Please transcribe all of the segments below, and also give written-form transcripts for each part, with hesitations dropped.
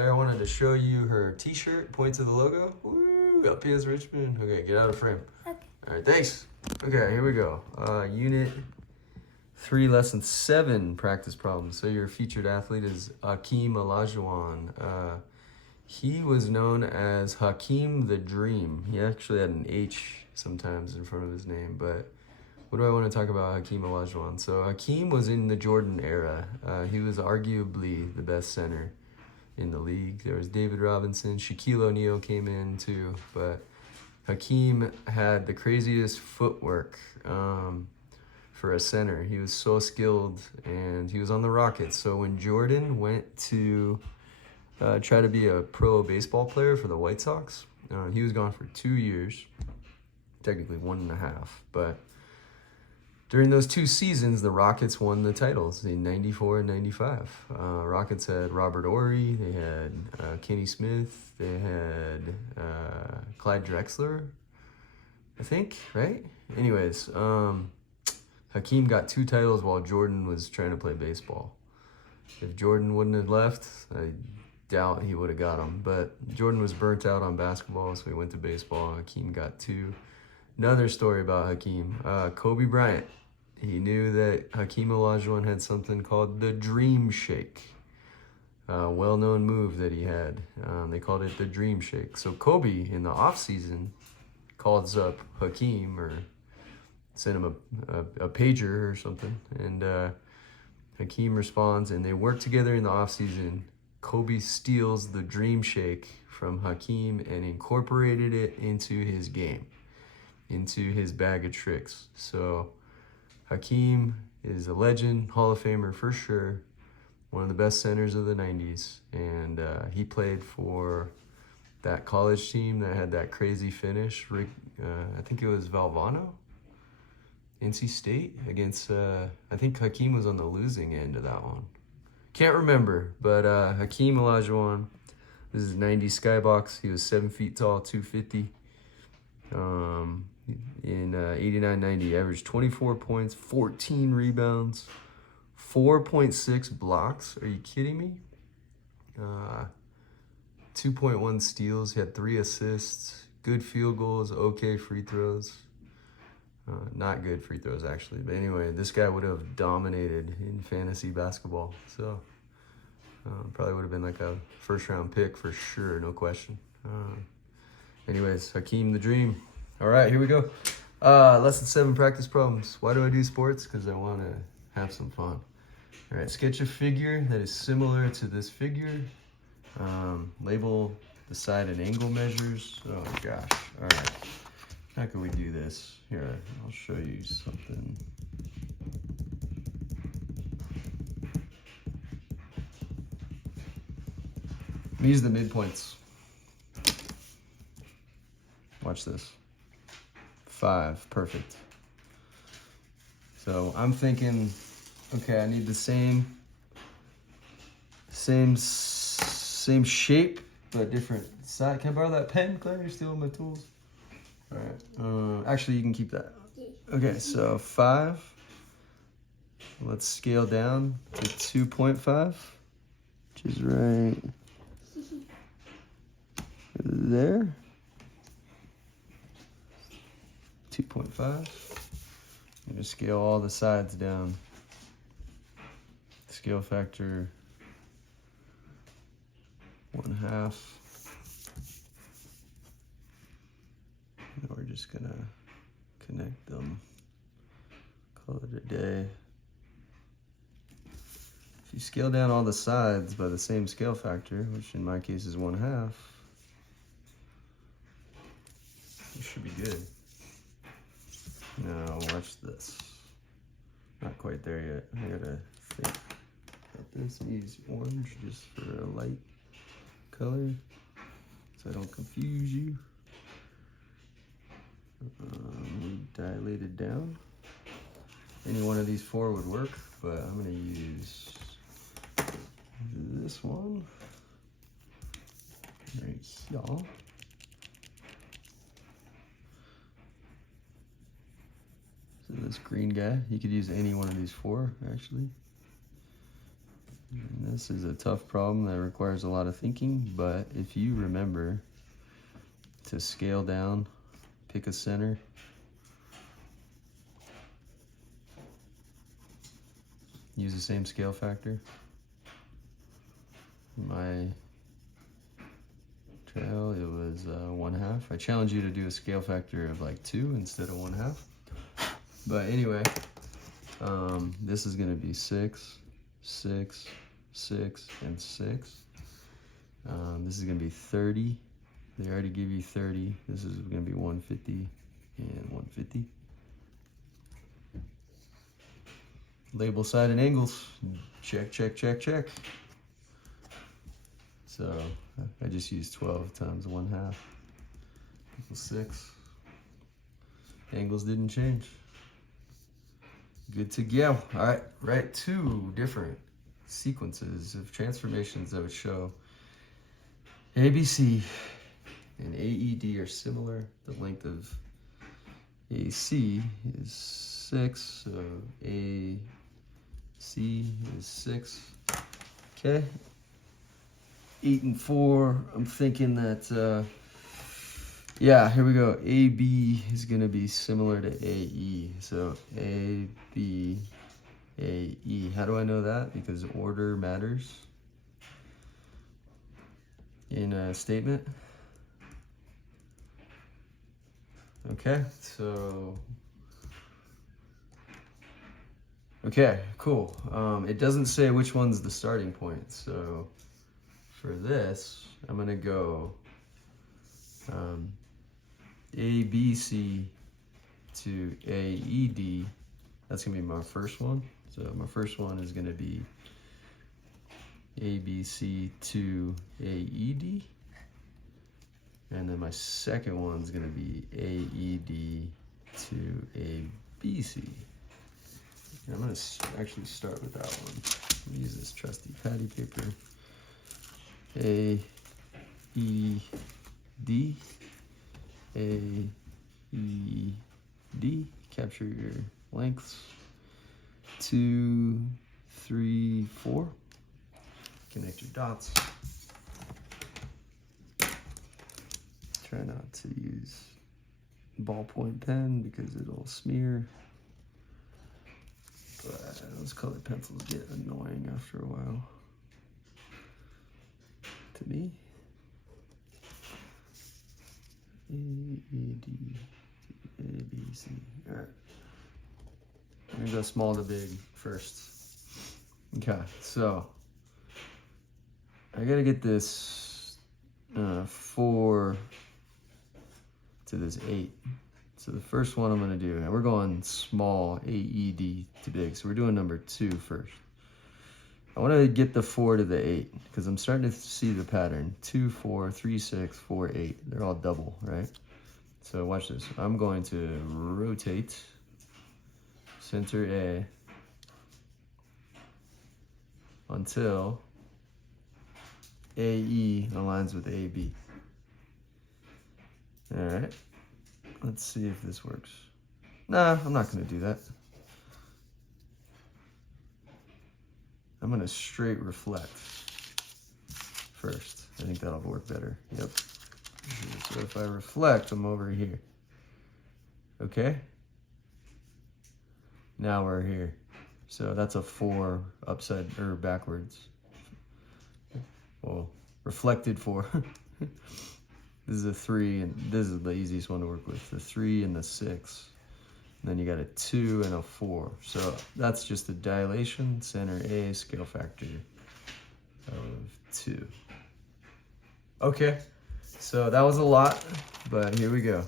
Claire wanted to show you her t-shirt, point to the logo. Woo, LPS Richmond. Okay, get out of frame. Okay. All right, thanks. Okay, here we go. Unit 3, lesson 7, practice problems. So your featured athlete is Hakeem Olajuwon. He was known as Hakeem the Dream. He actually had an H sometimes in front of his name, but what do I want to talk about Hakeem Olajuwon? So Hakeem was in the Jordan era. He was arguably the best center in the league. There was David Robinson, Shaquille O'Neal came in too, but Hakeem had the craziest footwork for a center. He was so skilled, and he was on the Rockets. So when Jordan went to try to be a pro baseball player for the White Sox, he was gone for 2 years, technically 1.5, but during those 2 seasons, the Rockets won the titles in 94 and 95. Rockets had Robert Ory, they had Kenny Smith, they had Clyde Drexler, I think, right? Anyways, Hakeem got 2 titles while Jordan was trying to play baseball. If Jordan wouldn't have left, I doubt he would have got them. But Jordan was burnt out on basketball, so he went to baseball. Hakeem got 2. Another story about Hakeem, Kobe Bryant. He knew that Hakeem Olajuwon had something called the Dream Shake, a well-known move that he had. They called it the Dream Shake. So Kobe, in the offseason, calls up Hakeem or sent him a pager or something, and Hakeem responds, and they work together in the offseason. Kobe steals the Dream Shake from Hakeem and incorporated it into his game, into his bag of tricks. So Hakeem is a legend, Hall of Famer for sure, one of the best centers of the 90s, and he played for that college team that had that crazy finish. I think it was Valvano, NC State, against, I think Hakeem was on the losing end of that one. Can't remember, but Hakeem Olajuwon, this is 90s skybox. He was 7 feet tall, 250. In 89-90, averaged 24 points, 14 rebounds, 4.6 blocks. Are you kidding me? 2.1 steals. He had 3 assists, good field goals, okay free throws. Not good free throws, actually. But anyway, this guy would have dominated in fantasy basketball. So probably would have been like a first-round pick for sure, no question. Anyways, Hakeem the Dream. All right, here we go. Lesson 7, practice problems. Why do I do sports? Because I want to have some fun. All right, sketch a figure that is similar to this figure. Label the side and angle measures. Oh my gosh. All right. How can we do this? Here, I'll show you something. These are the midpoints. Watch this. 5, perfect. So I'm thinking, okay, I need the same shape, but different side. Can I borrow that pen, Claire? You're stealing my tools. All right. Actually, you can keep that. Okay, so 5. Let's scale down to 2.5, which is right there. 2.5. I'm gonna scale all the sides down. Scale factor 1/2. We're just gonna connect them. Call it a day. If you scale down all the sides by the same scale factor, which in my case is 1/2, it should be good. Now watch this. Not quite there yet. I gotta think about this. Use orange just for a light color, so I don't confuse you. Dilate it down. Any one of these 4 would work, but I'm gonna use this one right here. So this green guy, you could use any one of these 4 actually. And this is a tough problem that requires a lot of thinking, but if you remember to scale down, pick a center, use the same scale factor. My trail, it was 1/2. I challenge you to do a scale factor of like 2 instead of 1/2. But anyway, this is gonna be 6, 6, 6, and 6. This is gonna be 30. They already give you 30. This is gonna be 150 and 150. Label side and angles. Check, check, check, check. So I just used 12 times 1/2 equals 6. Angles didn't change. Good to go. All right, write 2 different sequences of transformations that would show ABC and AED are similar. The length of AC is 6, so AC is 6. Okay. 8 and 4, I'm thinking that, yeah, here we go. AB is gonna be similar to AE. So AB, AE. How do I know that? Because order matters in a statement. Okay, so, okay, cool. It doesn't say which one's the starting point, so for this, I'm gonna go ABC to AED. That's gonna be my first one. So my first one is gonna be ABC to AED. And then my second one's gonna be AED to ABC. And I'm gonna actually start with that one. I'm gonna use this trusty patty paper. AED, AED, capture your lengths. 2, 3, 4. Connect your dots. Try not to use ballpoint pen because it'll smear. But those colored pencils get annoying after a while. To me. AED, ABC. All right. I'm gonna go small to big first. Okay, so I gotta get this 4 to this 8. So the first one I'm gonna do, and we're going small AED to big. So we're doing number 2 first. I want to get the 4 to the 8 because I'm starting to see the pattern. 2, 4, 3, 6, 4, 8. They're all double, right? So watch this. I'm going to rotate center A until AE aligns with AB. All right. Let's see if this works. Nah, I'm not going to do that. I'm gonna straight reflect first. I think that'll work better. Yep. So if I reflect, I'm over here. Okay? Now we're here. So that's a 4 upside or backwards. Well, reflected 4. This is a 3, and this is the easiest one to work with. The 3 and the 6. And then you got a 2 and a 4. So that's just the dilation, center A, scale factor of 2. Okay, so that was a lot, but here we go.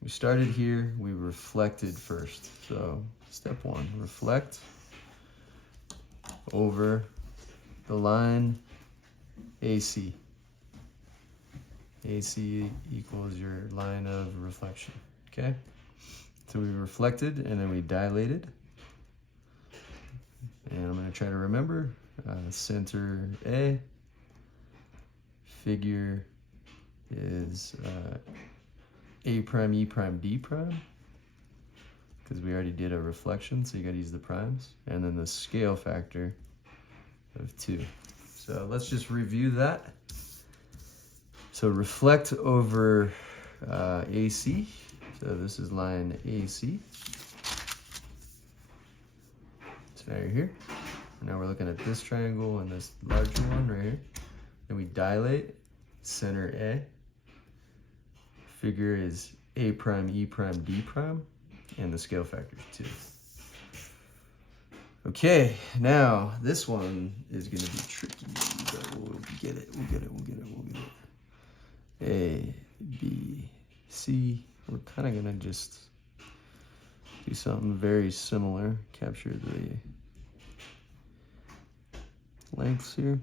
We started here, we reflected first. So step 1, reflect over the line AC. AC equals your line of reflection. Okay, so we reflected and then we dilated. And I'm going to try to remember center A, figure is A prime, E prime, D prime, because we already did a reflection, so you gotta use the primes, and then the scale factor of 2. So let's just review that. So reflect over AC. So this is line AC. So now you're here. Now we're looking at this triangle and this larger one right here. Then we dilate, center A. Figure is A prime, E prime, D prime, and the scale factor is 2. Okay, now this one is gonna be tricky, but we'll get it. A, B, C. We're kind of gonna just do something very similar. Capture the lengths here.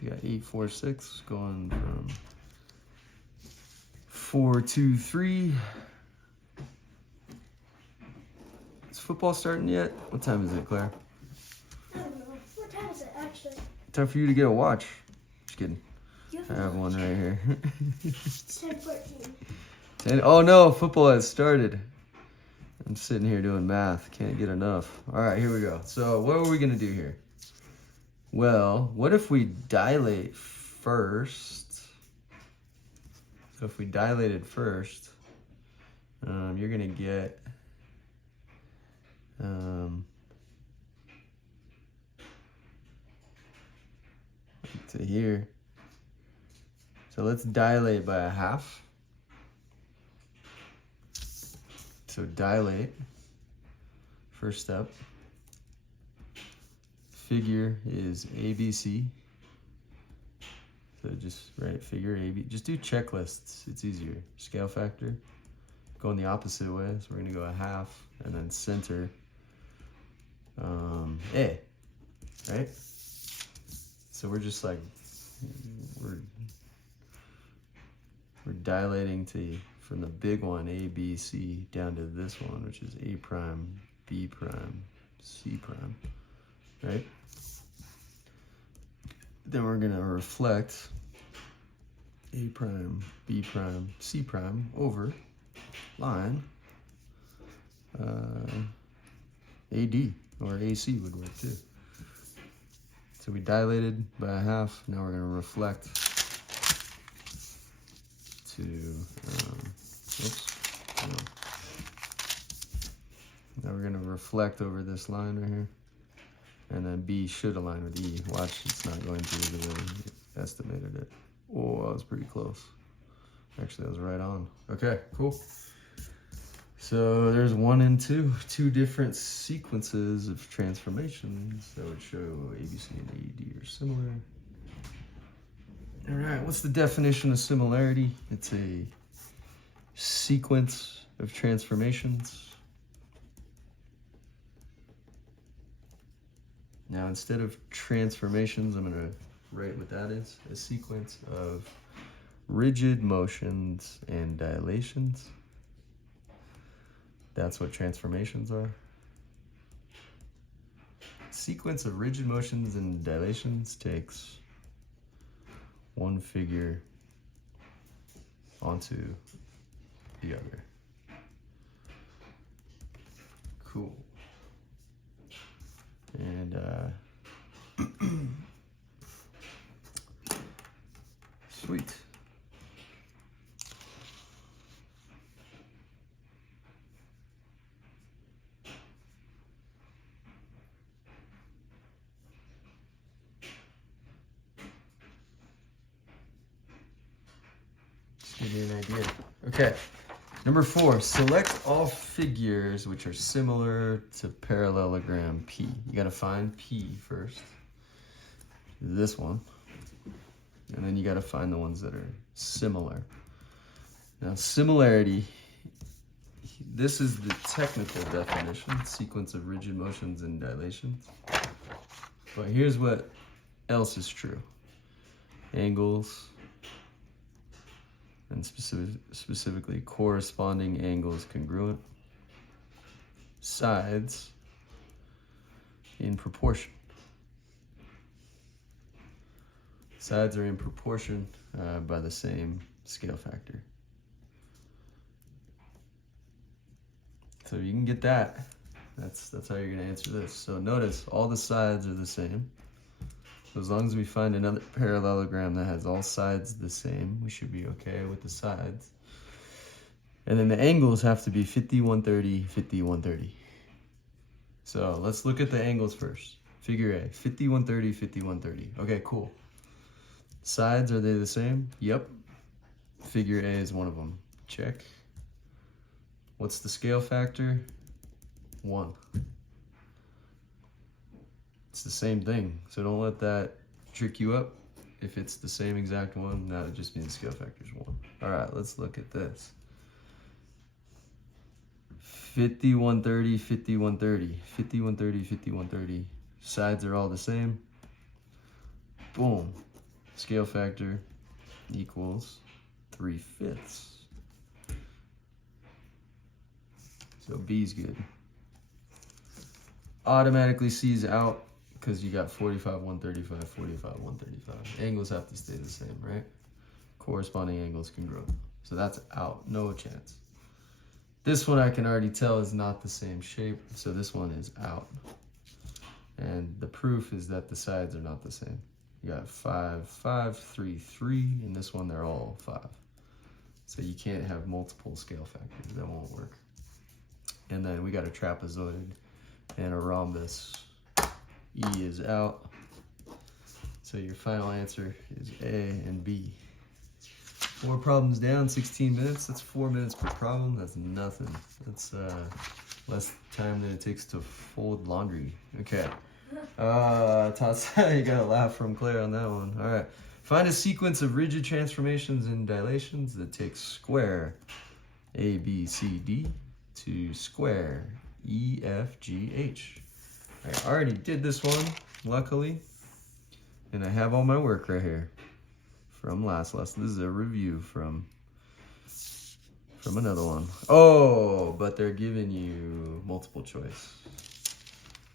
We got 8, 4, 6 going from 4, 2, 3. Is football starting yet? What time is it, Claire? I don't know. What time is it actually? Time for you to get a watch. Just kidding. You I have one right here. It's 10:14. Oh no, football has started. I'm sitting here doing math. Can't get enough. All right, here we go. So what are we gonna do here? Well, what if we dilate first? So if we dilated first, you're gonna get to here. So let's dilate by a half. So dilate, first step. Figure is ABC. So just write figure AB. Just do checklists, it's easier. Scale factor, going the opposite way. So we're gonna go a half and then center A, right? So we're just like, we're dilating from the big one, A, B, C, down to this one, which is A prime, B prime, C prime, right? Then we're gonna reflect A prime, B prime, C prime over line AD, or AC would work too. So we dilated by a half, now we're gonna reflect to, Now we're gonna reflect over this line right here. And then B should align with E. Watch, it's not going to the way we estimated it. Oh, I was pretty close. Actually, I was right on. Okay, cool. So there's 1 and 2, 2 different sequences of transformations that would show ABC and AD are similar. All right, what's the definition of similarity? It's a sequence of transformations. Now, instead of transformations, I'm gonna write what that is, a sequence of rigid motions and dilations. That's what transformations are. Sequence of rigid motions and dilations takes one figure onto the other. Cool. And sweet. Just give you an idea. Okay. Number 4, select all figures which are similar to parallelogram P. You gotta find P first, this one, and then you gotta find the ones that are similar. Now, similarity, this is the technical definition, sequence of rigid motions and dilations. But here's what else is true. Angles, and specifically corresponding angles congruent, sides in proportion. Sides are in proportion by the same scale factor. So you can get that. That's how you're gonna answer this. So notice all the sides are the same. So as long as we find another parallelogram that has all sides the same, we should be okay with the sides. And then the angles have to be 50, 130, 50, 130. So let's look at the angles first. Figure A, 50, 130, 50, 130. Okay, cool. Sides, are they the same? Yep. Figure A is one of them. Check. What's the scale factor? 1. It's the same thing, so don't let that trick you up. If it's the same exact one, that would just mean the scale factor is 1. All right, let's look at this. 50, 130, 50, 130. 50, 130, 50, 130. Sides are all the same. Boom. Scale factor equals 3/5. So B's good. Automatically C's out because you got 45, 135, 45, 135. Angles have to stay the same, right? Corresponding angles can grow. So that's out, no chance. This one I can already tell is not the same shape, so this one is out. And the proof is that the sides are not the same. You got 5, 5, 3, 3, and this one they're all 5. So you can't have multiple scale factors, that won't work. And then we got a trapezoid and a rhombus. E is out. So your final answer is A and B. 4 problems down, 16 minutes. That's 4 minutes per problem. That's nothing. That's less time than it takes to fold laundry. Okay. You got a laugh from Claire on that one. All right. Find a sequence of rigid transformations and dilations that takes square A, B, C, D to square E, F, G, H. I already did this one, luckily, and I have all my work right here from last lesson. This is a review from another one. Oh, but they're giving you multiple choice.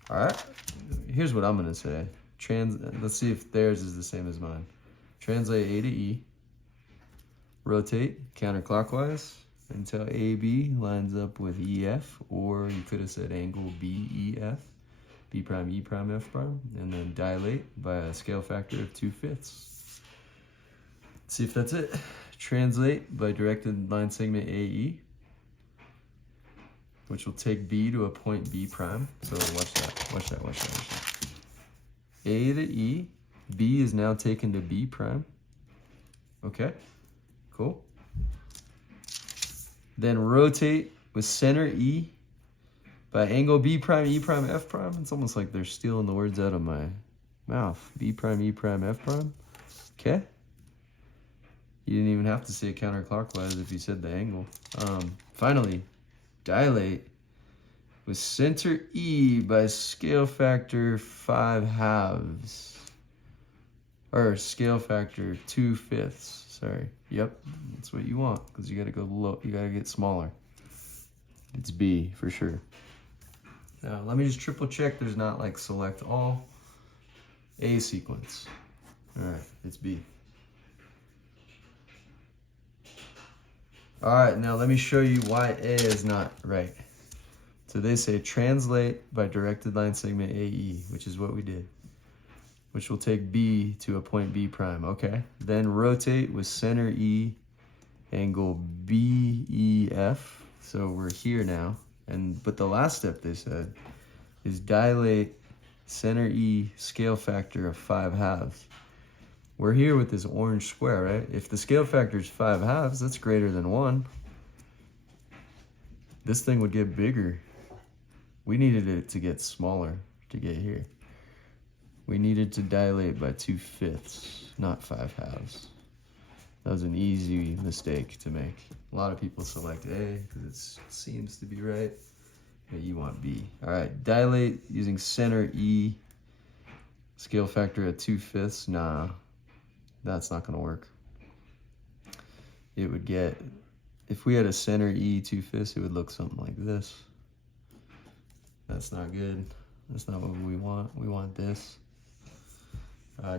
All right, here's what I'm gonna say. Let's see if theirs is the same as mine. Translate A to E, rotate counterclockwise until AB lines up with EF, or you could have said angle BEF, B prime, E prime, F prime, and then dilate by a scale factor of 2/5. See if that's it. Translate by directed line segment AE, which will take B to a point B prime. So watch that. A to E, B is now taken to B prime. Okay, cool. Then rotate with center E by angle B prime, E prime, F prime. It's almost like they're stealing the words out of my mouth. B prime, E prime, F prime. Okay. You didn't even have to say it counterclockwise if you said the angle. Finally, dilate with center E by scale factor 5/2. Or scale factor 2/5. Sorry. Yep, that's what you want because you gotta go low. You gotta get smaller. It's B for sure. Now let me just triple check. There's not like select all. A sequence. All right, it's B. All right, now let me show you why A is not right. So they say translate by directed line segment AE, which is what we did, which will take B to a point B prime. Okay, then rotate with center E, angle BEF. So we're here now. But the last step they said is dilate center E scale factor of 5/2. We're here with this orange square, right? If the scale factor is 5/2, that's greater than 1. This thing would get bigger. We needed it to get smaller to get here. We needed to dilate by 2/5, not 5/2. That was an easy mistake to make. A lot of people select A because it seems to be right, but you want B. All right, dilate using center E, scale factor at 2/5. Nah, that's not gonna work. It would get, if we had a center E 2/5, it would look something like this. That's not good. That's not what we want. We want this.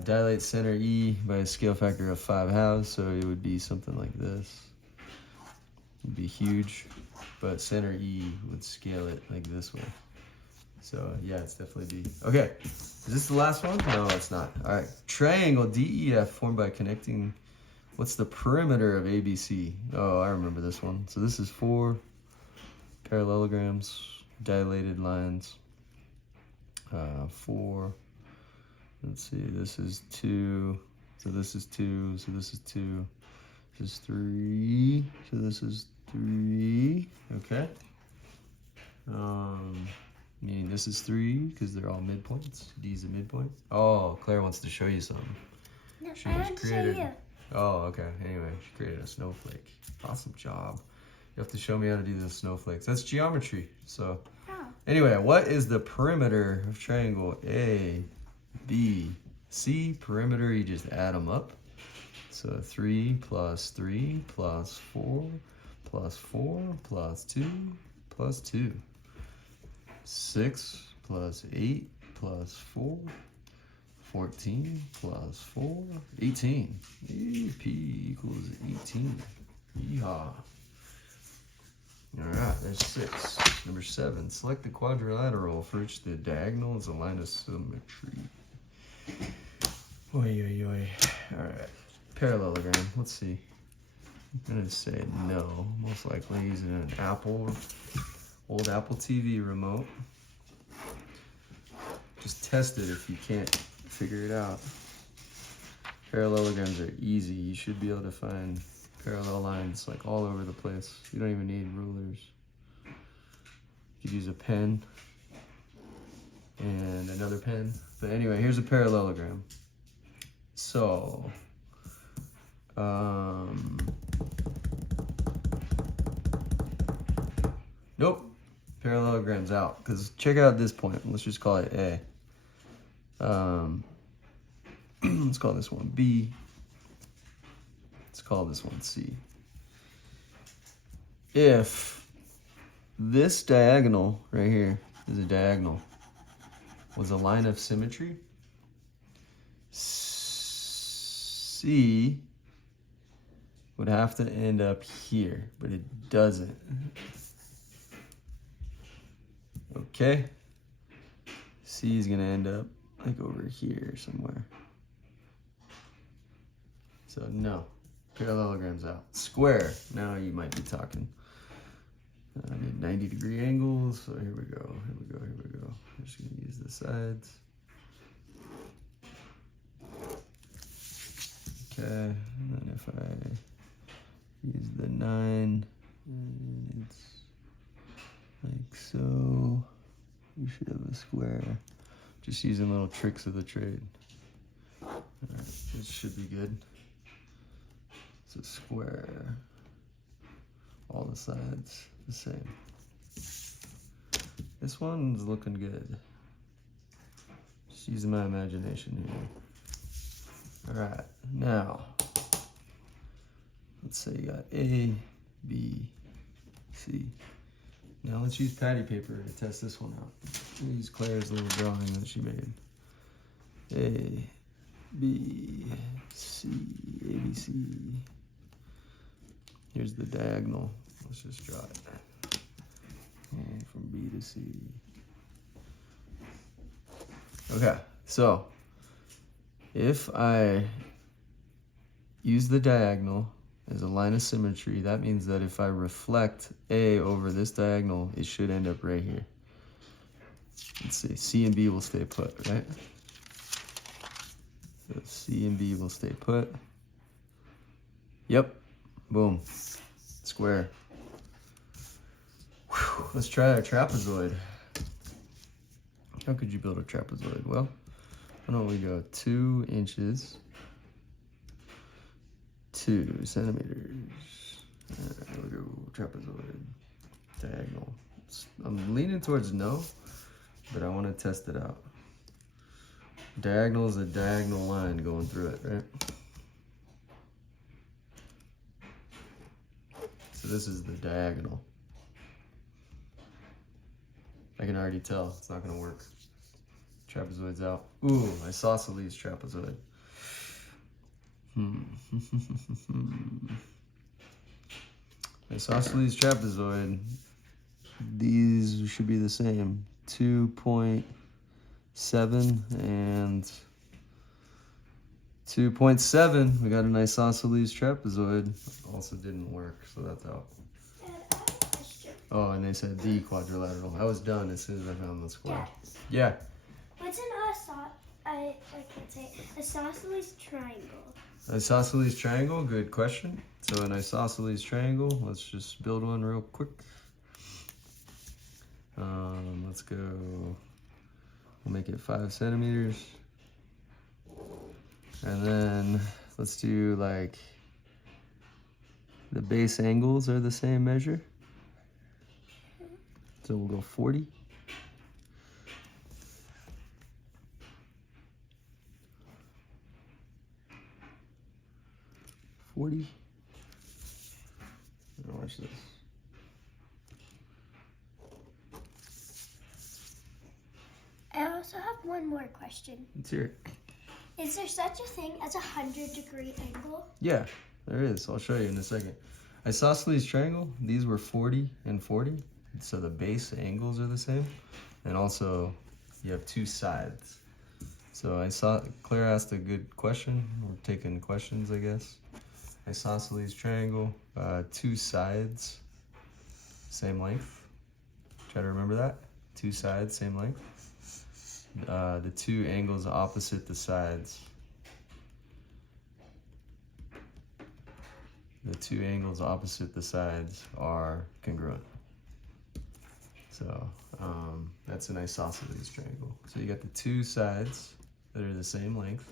Dilate center E by a scale factor of 5/2, so it would be something like this. would be huge, but center E would scale it like this way. So yeah, it's definitely B. Okay, is this the last one? No, it's not. All right, triangle DEF formed by connecting, what's the perimeter of ABC? Oh, I remember this one. So this is 4 parallelograms, dilated lines. 4, let's see, this is 2, so this is 2, so this is 2, this is 3, so this is 3, okay. Meaning this is 3 because they're all midpoints. D's a midpoint. Oh, Claire wants to show you something. No, She I just want to show created. you. Oh, okay. Anyway, she created a snowflake. Awesome job. You have to show me how to do the snowflakes. That's geometry. So, Oh. anyway, what is the perimeter of triangle A, B, C? Perimeter, you just add them up. So 3 plus 3 plus 4 plus 4 plus 2 plus 2. 6 plus 8 plus 4, 14 plus 4, 18. P equals 18. Yeehaw. All right, there's 6. Number 7, select the quadrilateral for which the diagonal is a line of symmetry. Oi, oi, oi. All right, parallelogram. Let's see. I'm gonna say no. Most likely using an old Apple TV remote. Just test it if you can't figure it out. Parallelograms are easy. You should be able to find parallel lines like all over the place. You don't even need rulers. You could use a pen and another pen. But anyway, here's a parallelogram. So, nope. Parallelogram's out, because check out this point. Let's just call it A. Let's call this one B. Let's call this one C. If this diagonal right here is a diagonal, was a line of symmetry, C would have to end up here, but it doesn't. Okay, C is gonna end up like over here somewhere. So no, parallelogram's out. Square, now you might be talking. I need 90-degree angles, so here we go, here we go, here we go. I'm just gonna use the sides. Okay, and then if I use the 9, and it's like so, we should have a square. Just using little tricks of the trade. Alright, this should be good. It's a square. All the sides the same. This one's looking good. Just using my imagination here. Alright, now, let's say you got A, B, C. Now let's use patty paper to test this one out. We'll use Claire's little drawing that she made. A, B, C, A, B, C. Here's the diagonal. Let's just draw it. And from B to C. Okay, so if I use the diagonal as a line of symmetry, that means that if I reflect A over this diagonal, it should end up right here. Let's see, C and B will stay put, right? So C and B will stay put. Yep, boom, square. Whew. Let's try a trapezoid. How could you build a trapezoid? Well, why don't we go 2 inches, 2 centimeters. There we go, trapezoid, diagonal. I'm leaning towards no, but I want to test it out. Diagonal is a diagonal line going through it, right? So this is the diagonal. I can already tell it's not gonna work. Trapezoid's out. Ooh, isosceles trapezoid. Isosceles trapezoid. These should be the same. 2.7 and 2.7. We got an isosceles trapezoid. Also didn't work, so that's out. Dad, I have a question. Oh, and they said D quadrilateral. I was done as soon as I found the square. Dad, Yeah. what's an I can't say it. Isosceles triangle? Isosceles triangle, good question. So an isosceles triangle, let's just build one real quick. Let's go, we'll make it 5 centimeters. And then let's do like, the base angles are the same measure. So we'll go 40. Now watch this. I also have one more question. Let's hear it. Is there such a thing as a 100-degree angle? Yeah, there is. I'll show you in a second. Isosceles triangle, these were 40 and 40. So the base angles are the same. And also, you have 2 sides. So Claire asked a good question. We're taking questions, I guess. Isosceles triangle, 2 sides, same length. Try to remember that. 2 sides, same length. The 2 angles opposite the sides. The 2 angles opposite the sides are congruent. So that's an isosceles triangle. So you got the 2 sides that are the same length.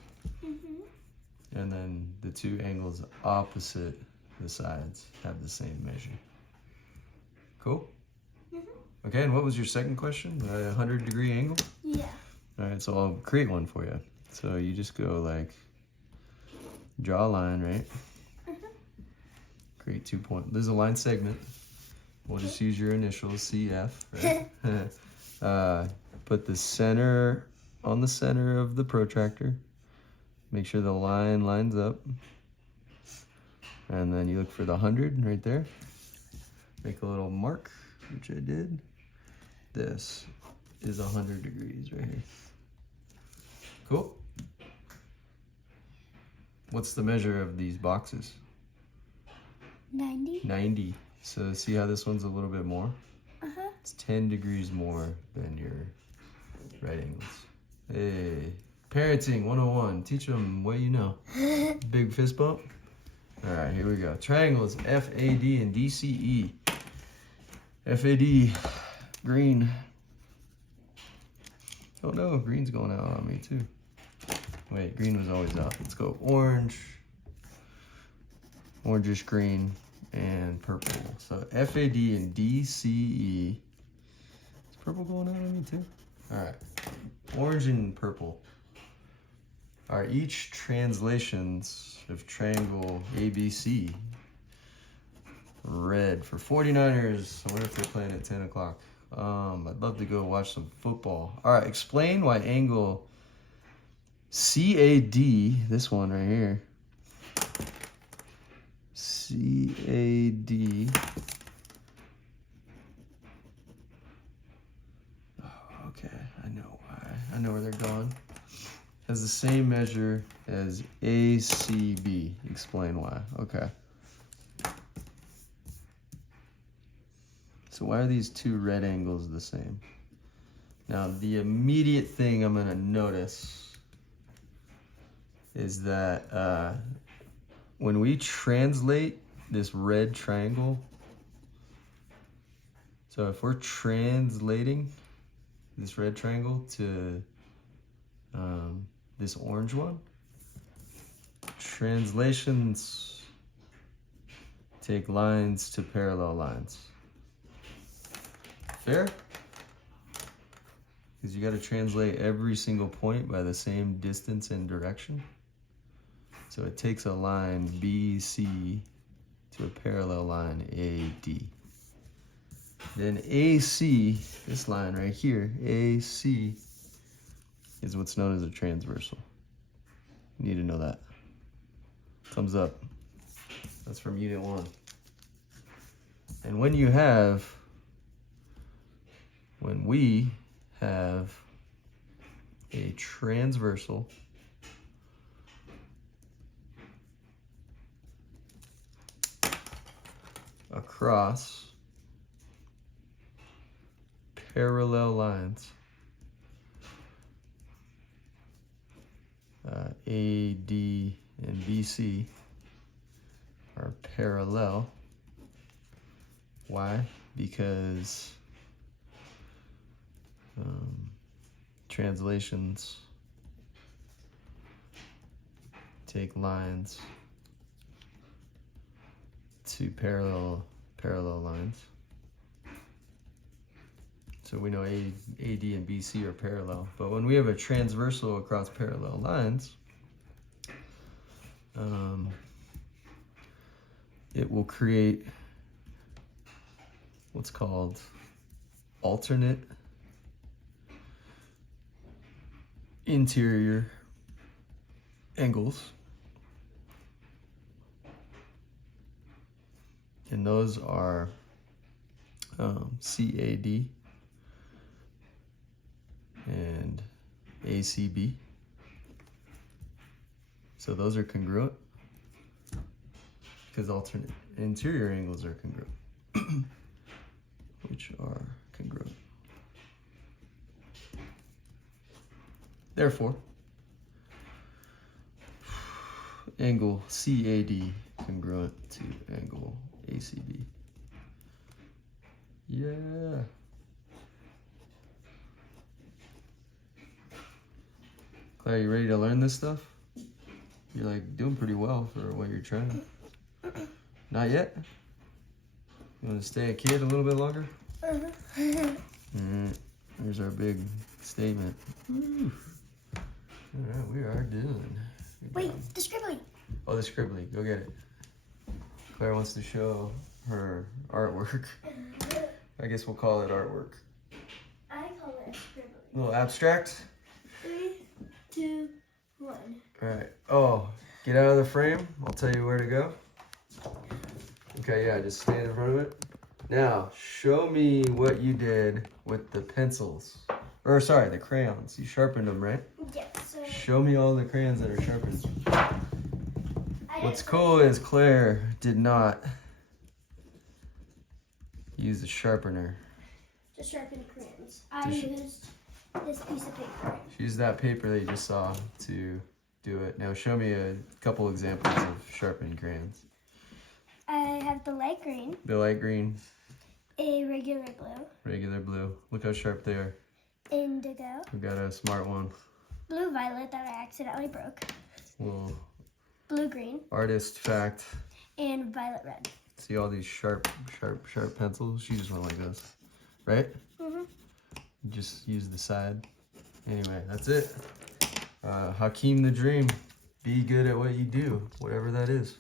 And then the 2 angles opposite the sides have the same measure. Cool? Okay, and what was your second question? A 100-degree angle? Yeah. All right, so I'll create one for you. So you just go like, draw a line, right? Create 2 points. There's a line segment. We'll just use your initials, CF, right? Put the center on the center of the protractor. Make sure the line lines up. And then you look for the 100 right there. Make a little mark, which I did. This is 100 degrees right here. Cool. What's the measure of these boxes? 90. 90. So see how this one's a little bit more? It's 10 degrees more than your right angles. Hey, parenting 101. Teach them what you know. Big fist bump. All right, here we go. Triangles, FAD and DCE. FAD, green. Oh no, green's going out on me too. Wait, green was always out. Let's go orange, orangish green, and purple. So FAD and DCE. Is purple going out on me too? All right, orange and purple are each translations of triangle ABC. Red for 49ers. I wonder if they're playing at 10 o'clock. I'd love to go watch some football. All right, explain why angle CAD, this one right here, CAD, oh, okay, I know why. I know where they're going. Has the same measure as ACB. Explain why. Okay. So why are these 2 red angles the same? Now, the immediate thing I'm gonna notice is that when we translate this red triangle, so if we're translating this red triangle to this orange one, translations take lines to parallel lines. Fair? Because you got to translate every single point by the same distance and direction. So it takes a line BC to a parallel line AD. Then AC, this line right here, AC, is what's known as a transversal. You need to know that. Thumbs up. That's from Unit 1. And when we have a transversal across parallel lines, AD and BC are parallel. Why? Because translations take lines to parallel lines. So we know AD and BC are parallel. But when we have a transversal across parallel lines, it will create what's called alternate interior angles. And those are CAD and ACB. So those are congruent because alternate interior angles are congruent, which are congruent. Therefore, angle CAD congruent to angle ACB. Yeah. Claire, you ready to learn this stuff? You're like doing pretty well for what you're trying. Not yet? You want to stay a kid a little bit longer? Here's our big statement. All right, we are doing. Wait, the scribbling. Oh, the scribbling. Go get it. Claire wants to show her artwork. I guess we'll call it artwork. I call it scribbling. A little abstract. 3, 2, 1. All right. Oh, get out of the frame. I'll tell you where to go. Okay, yeah, just stand in front of it. Now, show me what you did with the pencils. Or, sorry, the crayons. You sharpened them, right? Yes. So Show me all the crayons that are sharpened. What's cool is Claire did not use a sharpener. to sharpen crayons, I used this piece of paper. She used that paper that you just saw to do it. Now show me a couple examples of sharpening crayons. I have the light green, The light green, a regular blue, regular blue. Look how sharp they are. indigo, We got a smart one. blue violet that I accidentally broke, Little blue green, artist fact. and violet red. See all these sharp pencils? She just went like this, right? Mm-hmm. Just use the side. Anyway, that's it. Hakeem the Dream. Be good at what you do, whatever that is.